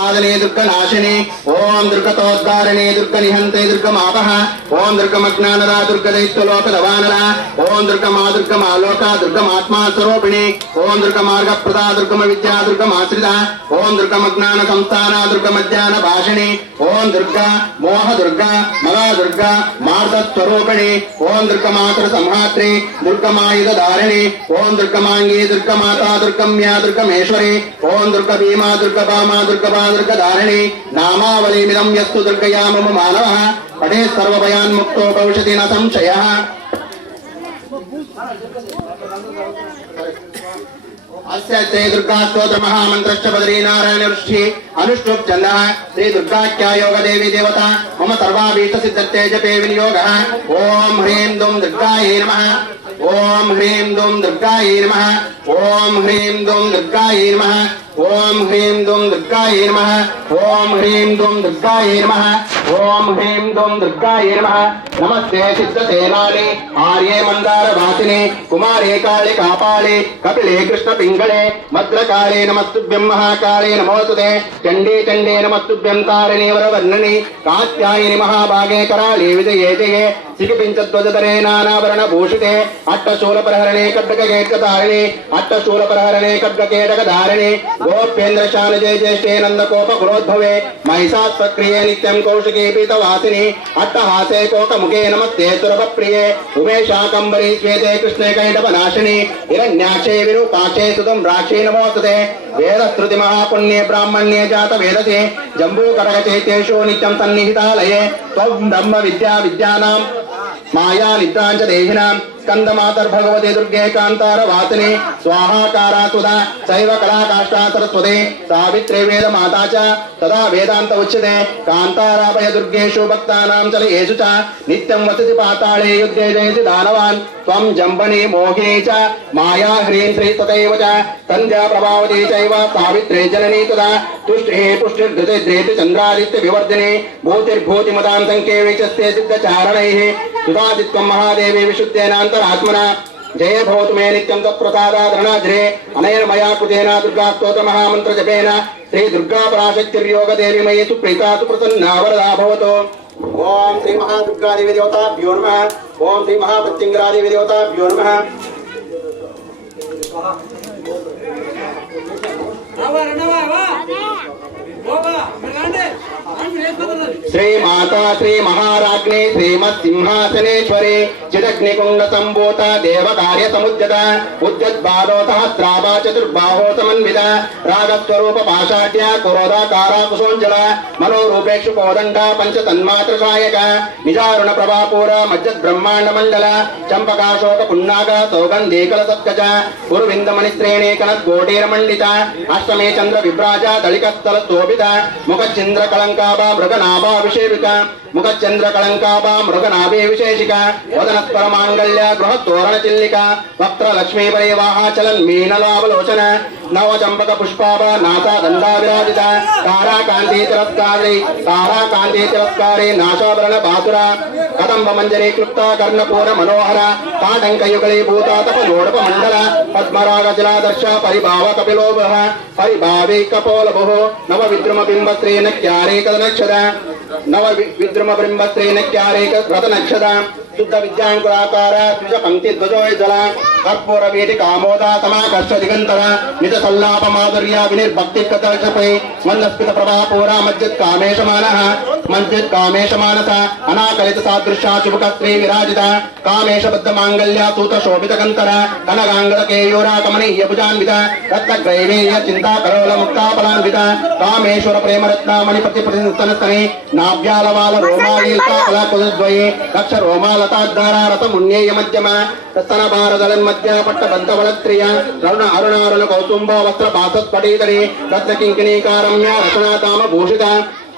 दुर्गोत्पादने दुर्गनाशिने ओम दुर्गतोद्धारणे दुर्गनिहन्ते दुर्गमापः ओम दुर्गमज्ञानदा दुर्गदैत्यलोकदवानला ओम दुर्गमा दुर्गमालोका दुर्गमात्मा स्वरूपिणी ओम दुर्गमार्गप्रदा दुर्गमविद्या दुर्गमाश्रिता ओम दुर्गमज्ञान संस्थाना दुर्गमज्ञान भाषिणी ओम दुर्गा मोह दुर्गा मगा दुर्गा मार्दस्वरूपिणी ओम दुर्गमातृ संहात्रे दुर्गमायुधधारिणी ओम दुर्गमांगी दुर्गमाता दुर्गम्या दुर्गमेश्वरी ओम दुर्गभीमा दुर्गभामा दुर्गभा दुर्गधारिणी नामावलीमिदं यस्तु दुर्गया मम मानवः पठे सर्वभयान्मुक्तो भविष्यति न संशयः। अस्य श्री दुर्गा स्तोत्र महामन्त्रश्च बद्रीनारायण ऋषि अनुष्टुप् छन्दः श्री दुर्गाख्या योग देवी देवता मम सर्वाभीष्ट सिद्धत्यै जपे विनियोगः। ओम ह्रीं दुं दुर्गायै नमः ओम ह्रीं दुं दुर्गायै नमः ओम ह्रीं दुं दुर्गायै नमः ओम ह्रीं दुं दुर्गायै नमः ओम ह्रीं दुं दुर्गायै नमः ओम ह्रीं दुं दुर्गायै नमः। नमस्ते सिद्धसेनानि आर्ये मन्दारवासिने कुमारे काले कापाले कपिले कृष्णपिङ्गळे भद्रकाले नमस्तुभ्यं महाकाले नमोऽस्तुते चण्डे चण्डे नमस्तुभ्यं तारिणे वरवर्णने कात्यायनि महाभागे कराळे विजये जये सिकिपिञ्चध्वजधरे नानाभरणभूषिते अट्टशूलप्रहरणे खड्गकेटकधारिणे अट्टशूलप्रहरणे खड्गकेटकधारिणे गोप्येन्द्रशालजे ज्येष्ठे नन्दकोपकुलोद्भवे महिषास्वक्रिये नित्यं कौशिके पीतवासिनि अट्टहासे कोकमुखे नमस्ते सुरभप्रिये उमेशाकम्बरी श्वेते कृष्णे कैटभनाशिनि हिरण्याक्षे विरूपाक्षे सुतं राक्षे नमोऽस्तुते वेदश्रुति महापुण्ये ब्राह्मण्ये जात वेदसे जम्बूकटकचैत्येषु नित्यं सन्निहितालये त्वं ब्रह्म विद्या विद्यानां माया निद्राञ्च देहिनां स्कन्दमातर्भगवते दुर्गे कान्तारवासिने स्वाहाकारा सुधा सैव कलाकाष्ठा सरस्वते सावित्रे वेदमाता च तदा वेदान्त उच्यते कान्ताराभय दुर्गेषु भक्तानां चलयेषु च नित्यं वसति पाताळे युद्धे जयति दानवान् त्वं जम्बने मोहे च माया ह्रीं श्री तथैव च सन्ध्या प्रभावती चैव सावित्रे जननी तदा तुष्टे पुष्टिर्धृते द्रेति चन्द्रादित्य विवर्धिने भूतिर्भूतिमतां संख्ये विचस्ते सिद्धचारणैः सुधादित्वं महादेवी विशुद्धेनान्तरात्मना जय भवतु मे नित्यं तत्प्रसादाधरणाज्रे अनेन मया कृतेन दुर्गा स्तोत्र महामन्त्र जपेन श्री दुर्गा पराशक्तिर्योग देवी मयि सुप्रीता सुप्रसन्ना वरदा भवतु। ओम श्री महादुर्गा देवी देवताभ्यो नमः ओम श्री महाप्रत्यंगिरा देवी देवताभ्यो नमः। श्री माता श्री महाराज्ञे श्रीमत् सिंहासनेश्वरे चिदग्निकुंड संभूता देव कार्य समुद्यता उद्यद्बाधो सहस्राभा चतुर्बाहो समन्विता रागस्वरूप पाषाढ्या कुरोधाकारा कुशोज्जला मनोरूपेक्षु कोदंडा पंच तन्मात्र सहायक निजारुण प्रभापूर मज्जद ब्रह्मांड मंडल चंपकाशोक पुन्नाग सौगंधीकल सत्कज उर्विंद मणिश्रेणी कनद्गोटीर मंडिता अष्टमे चंद्र विभ्राजा दलिकस्थल शोभिता मुखचंद्र कलंकाभा मृगनाभा विषेविका मुखचंद्र कलंकाभा मृगनाभे विशेषिका वदनस्पर मांगल्य गृह तोरण चिल्लिका वक्त्र लक्ष्मी परिवाहा चलन मीनलावलोचन नव चंपक पुष्पाभा नासा दंडा विराजिता ताराकांति तिरस्कारे नाशाभरण बासुरा कदंब मंजरी क्लुप्ता कर्णपूर मनोहर ताटंक युगली भूता तपलोडप मंडल पद्मराग जलादर्श परिभाव कपिलोभः परिभावे कपोलभुः नव विद्रुम बिंब श्रेण क्यारे कदनक्षद नव विद्रुम बिंब श्रेण क्यारे रतनक्षद शुद्ध विद्यांकुराकार द्विज पंक्ति ध्वजोज्ज्वल कर्पूर वीति कामोदा समाकर्ष दिगंतर निज सल्लाप माधुर्य विनिर्भक्ति कतर्षपे मन्दस्मित प्रभापूरा मज्जित् कामेश मानस अनाकलित सादृश्या शुभकस्त्री विराजिता कामेश बद्ध मांगल्य सूत्र शोभित कंकर कनगांगल केयूरा कमनीय भुजान्विता रत्नग्रैवेय चिंता करोल मुक्ताफलान्वित कामेश्वर प्रेम रत्न मणिपति प्रतिस्तनस्तने नाभ्यालवाल रोमालील्का कला कुलद्वये दक्ष रोमालताद्धारा रतमुन्नेय मध्यम तस्तन भारदलन मध्य पट्ट बंधवलत्रिय रवण अरुणारुण कौसुंभ वस्त्र भासस्फटितरे रत्न किंकिणीकारम्य रचनाताम भूषिता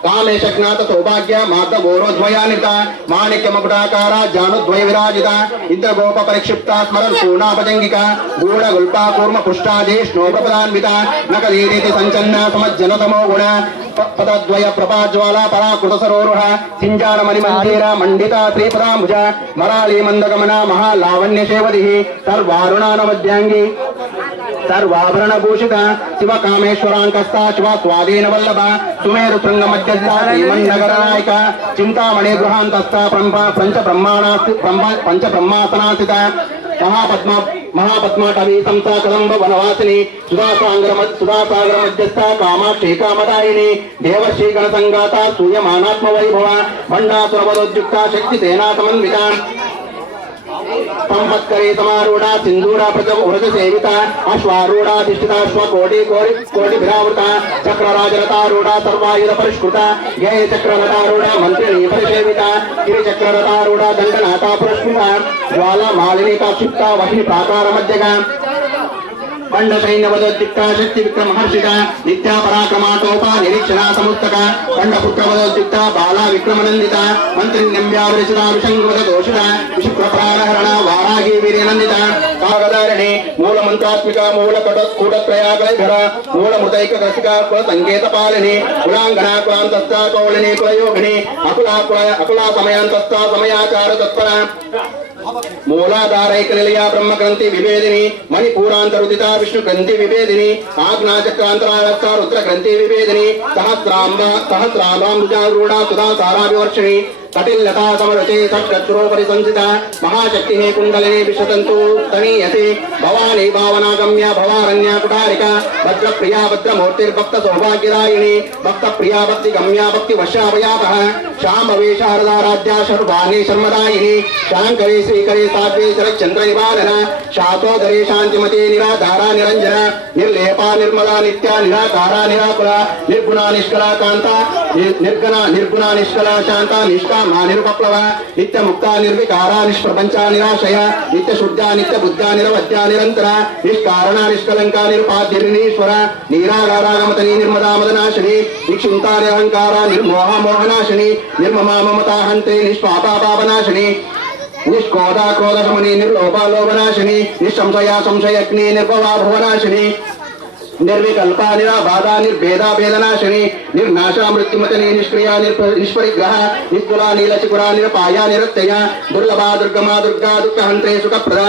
कामेश ज्ञात सौभाग्य मार्द गौरवद्वयान्विता माणिक्य मकुटाकारा जानुद्वय विराजिता इंद्र गोप परिक्षिप्ता स्मरण पूर्णाभजंगिका गूढ़ गुल्पा कूर्म पुष्टा जेष्णोपदान्विता नकलीरीति संचन्न समज्जन तमो गुण पदद्वय प्रभाज्वाला पराकृत सरोरुह सिंजार मणिमंदिरा मंडिता श्रीपदाम्बुजा मराली मंदगमना महालावण्य शेवदिः सर्वारुणानवद्यांगी सर्वाभरण भूषित शिव कामेश्वरांकस्थ शिव स्वाधीन वल्लभ सुमेरु शृंग मध्यस्थ श्रीमन्नगर नायक चिंतामणि गृहांतस्थ पंच ब्रह्मासनास्थित महापद्माटवी संस्था कदंब वनवासिनी सुधासागर मध्यस्थ कामाक्षी कामदायिनी देवर्षि गण संगाता सूयमानात्म वैभव भंडासुरवदोद्युक्ता शक्ति सेना समन्विता संपत्करी समारूढ़ा सिंधूरा व्रज सेविता अश्वारूढ़ाधिष्ठिता कोटि भिरावृता चक्रराजरतारूढ़ा सर्वायुध परिष्कृता जय चक्ररतारूढ़ा मंत्रिणी परिसेविता गिरिचक्ररतारूढ़ा दंडनाथा पुरस्कृता ज्वाला मालिनी का क्षिप्ता वही प्राकार मध्यगा पंड सैन्यवदोद्युक्ता शक्ति विक्रम हर्षिता नित्या पराक्रमाटोपा निरीक्षणा समुत्तका पंड पुत्रवदोद्युक्ता बाला विक्रमनंदिता मंत्री नम्यावृचिता विशंगवद दोषिता विशुक्र प्राणहरणा वारागी वीर्यनंदिता कागदारिणी मूल मंत्रात्मिका मूल कूटत्रयाकलैधरा मूल मृतैक रसिका कुल संकेत पालिनी कुलांगना कुलांतस्था कौलिनी कुलयोगिनी अकुला समयांतस्था समयाचार तत्परा मूलाधारैक निलया ब्रह्मग्रंथि विभेदिनी मणिपूरांतरुदिता विष्णु ग्रंथि विभेदिनी आज्ञा चक्रांतरावस्था रुद्र ग्रंथि विभेदिनी सहस्रांबुजारूढ़ा सुधा साराभिवर्षिणी कटिलता समरते षट्चक्षुरोपरि संस्थिता महाशक्तिः कुंडलिनी विशतंतु तनीयते भवानी भावनागम्या भवारण्या कुठारिका भद्रप्रिया भद्रमूर्तिर्भक्त सौभाग्यदायिनी भक्त प्रिया भक्ति गम्या भक्ति वशावयापः शांभवी शारदाराध्या शर्वाणी शर्मदायिनी शांकरी श्रीकरी साध्वी शरच्चंद्र निवारण शातोदरी शांतिमती निराधारा निरंजना निर्लेपा निर्मला नित्या निराकारा निराकुला निर्गुणा निष्कला कांता निर्गुणा निष्कला शांता निष्का निरुपप्लव नित्य मुक्ता निर्विकारा निष्प्रपंचा निराशया नित्य शुद्धा नित्य बुद्धा निरवध्या निरंतरा निष्कारणा निष्कलंका निरुपाधिर्नीश्वरा नीरागारागमतनी निर्मदा मदनाशिनी निक्षुंता निरहंकारा निर्मोहा मोहनाशिनी निर्ममा ममता हंते निष्पापा पापनाशिनी निष्क्रोधा क्रोधशमनी निर्लोभा लोभनाशिनी निःसंशया संशयग्नि निर्भवा भुवनाशिनी निर्विकल्पा निराबाधा निर्भेदा भेदनाशिनी निर्नाशा मृत्युमतनी निष्क्रिया निष्परिग्रह निस्तुला नीलचिकुरा निरपाया निरत्यया दुर्लभा दुर्गमा दुर्गा दुःखहंत्रे सुखप्रदा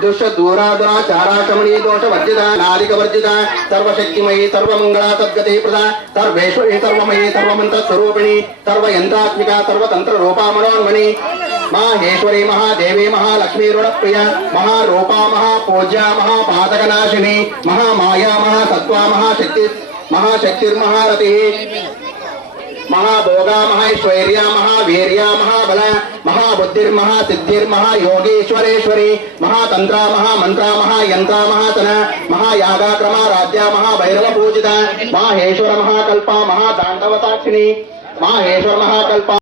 दुष्ट दूरा दुराचारा शमनी दोष वर्जिता नारिक वर्जिता सर्वशक्तिमयी सर्वमंगला सद्गति प्रदा सर्वेश्वरी सर्वमयी सर्वमंत्र स्वरूपिणी सर्वयंत्रात्मिका सर्वतंत्र रूपा मनोन्मणि माहेश्वरी महादेवी महालक्ष्मी ऋणप्रिया महारूपा महापूज्या महापातकनाशिनी महामाया महासत्वा महाशक्तिर्महारति महाभोगा महैश्वर्या महावीर्या महाबला महाबुद्धिर्महासिद्धिर्महायोगीश्वरेश्वरी महातंत्रा महामंत्रा महायंत्रा महासना महायागाक्रमा राज्या महाभैरव पूजिता माहेश्वर महाकल्पा महातांडव साक्षिणी माहेश्वर महाकल्पा